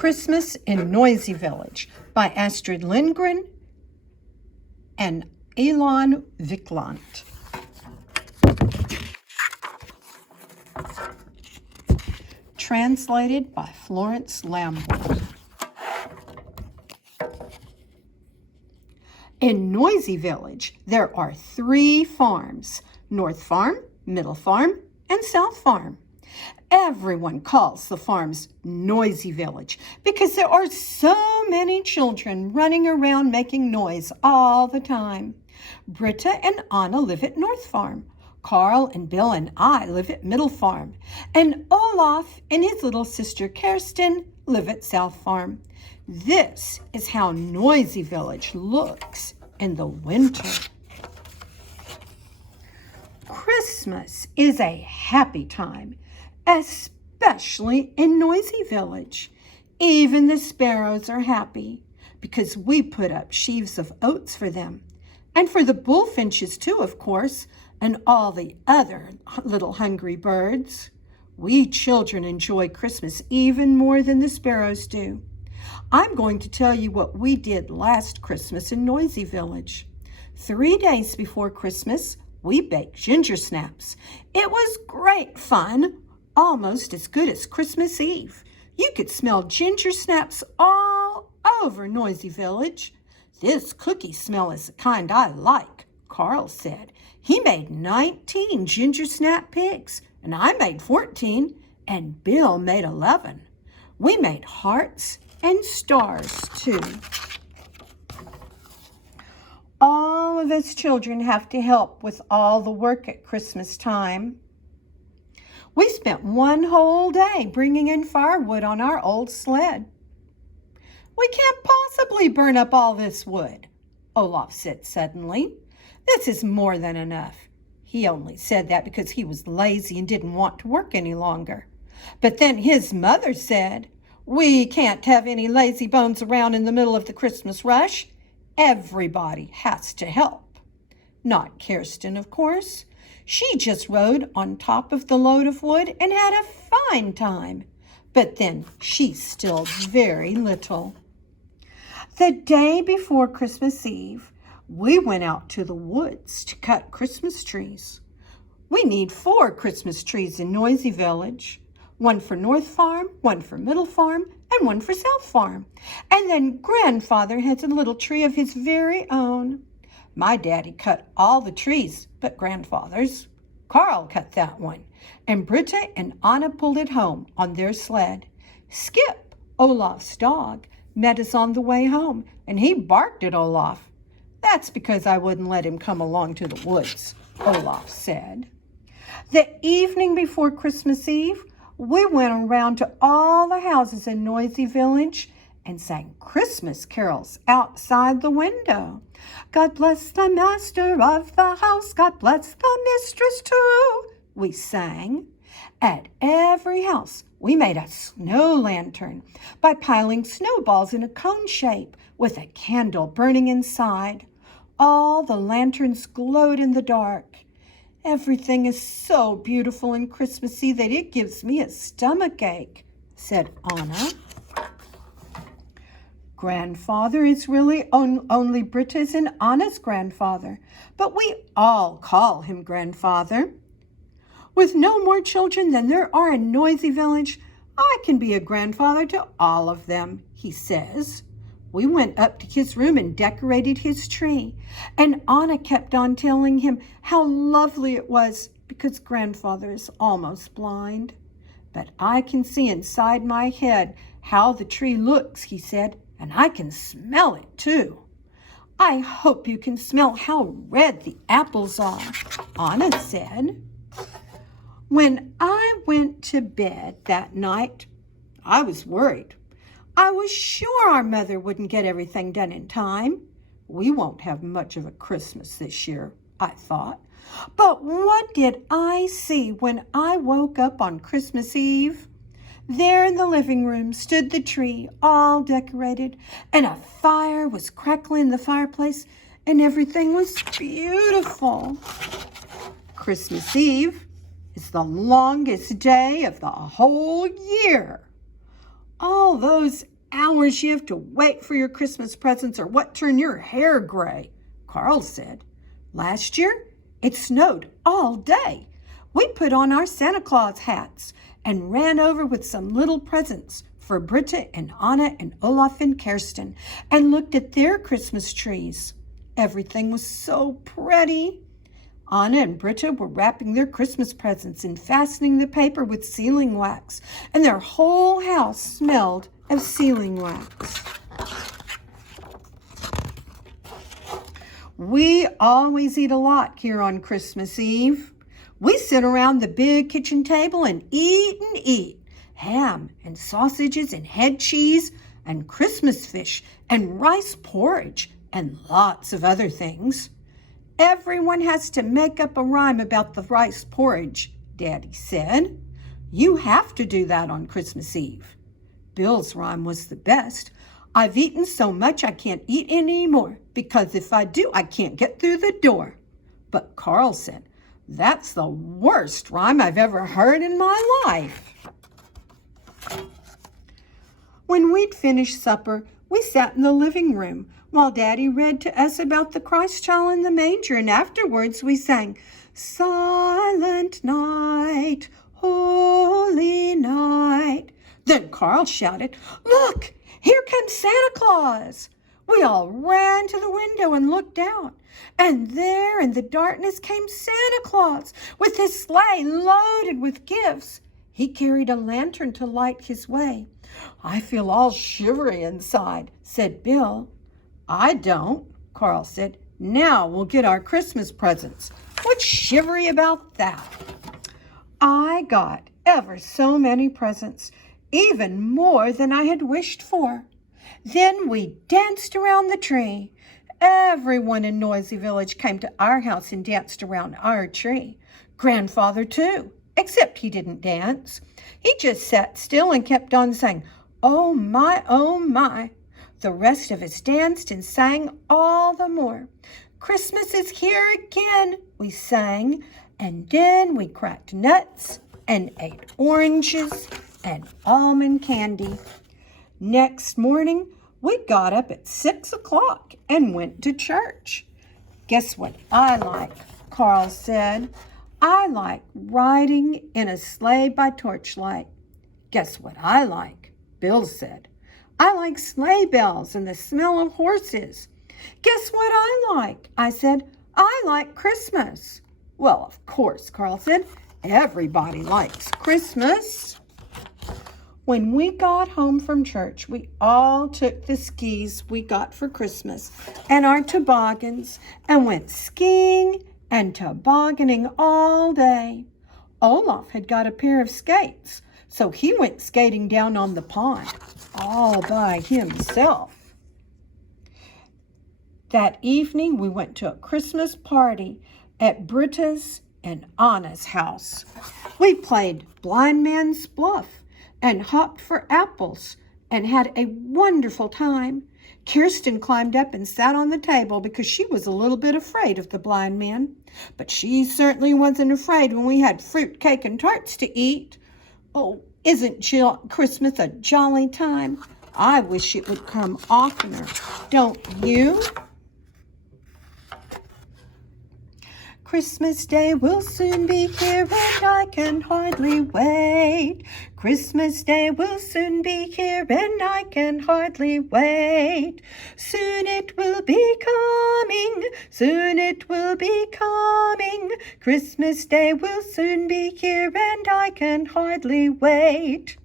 Christmas in Noisy Village by Astrid Lindgren and Elon Viklant. Translated by Florence Lamborn. In Noisy Village, there are 3 farms: North Farm, Middle Farm, and South Farm. Everyone calls the farms Noisy Village because there are so many children running around making noise all the time. Britta and Anna live at North Farm. Carl and Bill and I live at Middle Farm. And Olaf and his little sister Kirsten live at South Farm. This is how Noisy Village looks in the winter. Christmas is a happy time, especially in Noisy Village. Even the sparrows are happy because we put up sheaves of oats for them. And for the bullfinches too, of course, and all the other little hungry birds. We children enjoy Christmas even more than the sparrows do. I'm going to tell you what we did last Christmas in Noisy Village. 3 days before Christmas, we baked ginger snaps. It was great fun, almost as good as Christmas Eve. You could smell ginger snaps all over Noisy Village. This cookie smell is the kind I like, Carl said. He made 19 ginger snap pigs, and I made 14, and Bill made 11. We made hearts and stars, too. All of us children have to help with all the work at Christmas time. We spent one whole day bringing in firewood on our old sled. We can't possibly burn up all this wood, Olaf said suddenly. This is more than enough. He only said that because he was lazy and didn't want to work any longer. But then his mother said, "We can't have any lazy bones around in the middle of the Christmas rush. Everybody has to help." Not Kirsten, of course. She just rode on top of the load of wood and had a fine time. But then she's still very little. The day before Christmas Eve, we went out to the woods to cut Christmas trees. We need 4 Christmas trees in Noisy Village. 1 for North Farm, 1 for Middle Farm, and 1 for South Farm. And then Grandfather has a little tree of his very own. My daddy cut all the trees but Grandfather's. Carl cut that one, and Britta and Anna pulled it home on their sled. Skip, Olaf's dog, met us on the way home, and he barked at Olaf. "That's because I wouldn't let him come along to the woods," Olaf said. The evening before Christmas Eve, we went around to all the houses in Noisy Village and sang Christmas carols outside the window. "God bless the master of the house, God bless the mistress too," we sang. At every house, we made a snow lantern by piling snowballs in a cone shape with a candle burning inside. All the lanterns glowed in the dark. "Everything is so beautiful and Christmassy that it gives me a stomachache," said Anna. Grandfather is really only Britta's and Anna's grandfather, but we all call him Grandfather. With no more children than there are in Noisy Village, I can be a grandfather to all of them, he says. We went up to his room and decorated his tree, and Anna kept on telling him how lovely it was because Grandfather is almost blind. "But I can see inside my head how the tree looks," he said, "and I can smell it too." "I hope you can smell how red the apples are," Anna said. When I went to bed that night, I was worried. I was sure our mother wouldn't get everything done in time. We won't have much of a Christmas this year, I thought. But what did I see when I woke up on Christmas Eve? There in the living room stood the tree, all decorated, and a fire was crackling in the fireplace, and everything was beautiful. Christmas Eve is the longest day of the whole year. All those hours you have to wait for your Christmas presents are what turn your hair gray, Carl said. Last year, it snowed all day. We put on our Santa Claus hats and ran over with some little presents for Britta and Anna and Olaf and Kirsten and looked at their Christmas trees. Everything was so pretty. Anna and Britta were wrapping their Christmas presents and fastening the paper with sealing wax, and their whole house smelled of sealing wax. We always eat a lot here on Christmas Eve. We sit around the big kitchen table and eat. Ham and sausages and head cheese and Christmas fish and rice porridge and lots of other things. Everyone has to make up a rhyme about the rice porridge, Daddy said. You have to do that on Christmas Eve. Bill's rhyme was the best. I've eaten so much I can't eat any more, because if I do, I can't get through the door. But Carl said, that's the worst rhyme I've ever heard in my life. When we'd finished supper, we sat in the living room while Daddy read to us about the Christ child in the manger, and afterwards we sang, Silent night, holy night. Then Carl shouted, Look, here comes Santa Claus. We all ran to the window and looked out, and there in the darkness came Santa Claus with his sleigh loaded with gifts. He carried a lantern to light his way. I feel all shivery inside, said Bill. I don't, Carl said. Now we'll get our Christmas presents. What's shivery about that? I got ever so many presents, even more than I had wished for. Then we danced around the tree. Everyone in Noisy Village came to our house and danced around our tree. Grandfather, too, except he didn't dance. He just sat still and kept on saying, Oh my, oh my. The rest of us danced and sang all the more. Christmas is here again, we sang, and then we cracked nuts and ate oranges and almond candy. Next morning, we got up at 6 o'clock and went to church. Guess what I like, Carl said. I like riding in a sleigh by torchlight. Guess what I like, Bill said. I like sleigh bells and the smell of horses. Guess what I like? I said, I like Christmas. Well, of course, Carl said, everybody likes Christmas. When we got home from church, we all took the skis we got for Christmas and our toboggans and went skiing and tobogganing all day. Olaf had got a pair of skates, so he went skating down on the pond all by himself. That evening, we went to a Christmas party at Britta's and Anna's house. We played blind man's bluff and hopped for apples and had a wonderful time. Kirsten climbed up and sat on the table because she was a little bit afraid of the blind man. But she certainly wasn't afraid when we had fruit, cake, and tarts to eat. Oh, isn't Christmas a jolly time? I wish it would come oftener, don't you? Christmas Day will soon be here and I can hardly wait. Christmas Day will soon be here and I can hardly wait. Soon it will be coming, soon it will be coming. Christmas Day will soon be here and I can hardly wait.